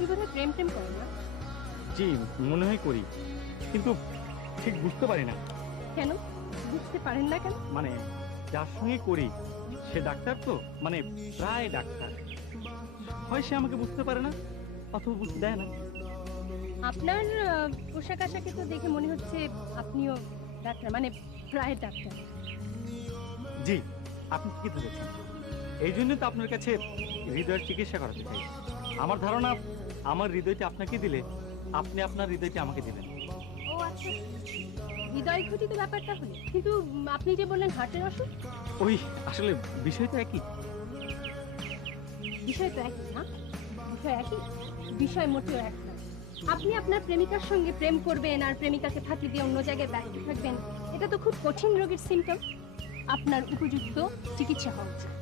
আপনি বোধহয় প্রেম প্রেম করেন না? জি, মনে হয় করি, কিন্তু ঠিক বুঝতে পারি না। কেন বুঝতে পারেন না কেন? মানে যার সঙ্গে করি সে ডাক্তার, তো মানে প্রায় ডাক্তার, হয় সে আমাকে বুঝতে পারে না অথবা বুঝতে দেয় না। আপনার পোশাক আশাকে তো দেখে মনে হচ্ছে আপনিও ডাক্তার, মানে প্রায় ডাক্তার। জি, আপনি ঠিকই ধরেছেন। এই জন্য তো আপনার কাছে হৃদয়ের চিকিৎসা করাতে চাই। আমার ধারণা আমার হৃদয়টি আপনাকে দিলে আপনি আপনার হৃদয়টি আমাকে দিবেন। ও আচ্ছা, হৃদয় ঘটিত ব্যাপারটা হলো, কিন্তু আপনি যে বললেন হার্টের অসুখ। ওই আসলে বিষয় তো একই। বিষয় তো একই না? বিষয় একই, বিষয় মোটেও এক না। আপনি আপনার প্রেমিকার সঙ্গে প্রেম করবেন আর প্রেমিকাকে ফাঁকি দিয়ে অন্য জায়গায় ব্যস্ত থাকবেন, এটা তো খুব কঠিন রোগের সিমটম। আপনার উপযুক্ত চিকিৎসা হওয়া উচিত।